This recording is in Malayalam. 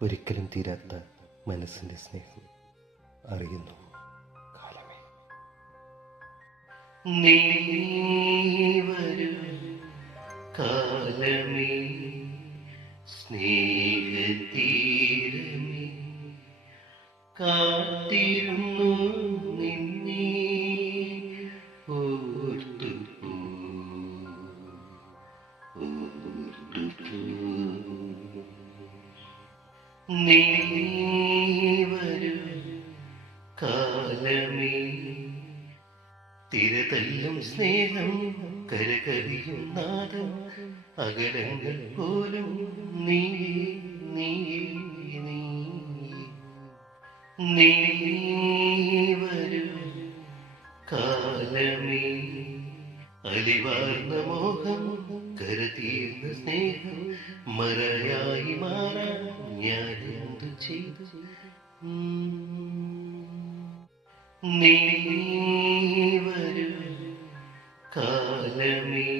ഒരിക്കലും തീരാത്ത മനസ്സിൻ്റെ സ്നേഹം അറിയുന്നു കാലമേ. നീ വരൂ കാലമേ, സ്നേഹതീരമേ, കാത്തിരുന്നു നിന്നെ ഓർത്തുപോ ഓർത്തുപോ. നീ വരൂ കാലമേ, തിരതല്ലും സ്നേഹം കരകവിയും നാദം, അകലങ്ങൾ പോലും നീ നീ നീ നീ വരൂ കാലമേ, അലിവാർന്ന മോഹം കരതീർന്ന സ്നേഹം മറയായി മാറാൻ ഞാൻ എന്തു ചെയ്തു. നീ വരൂ കാലമേ.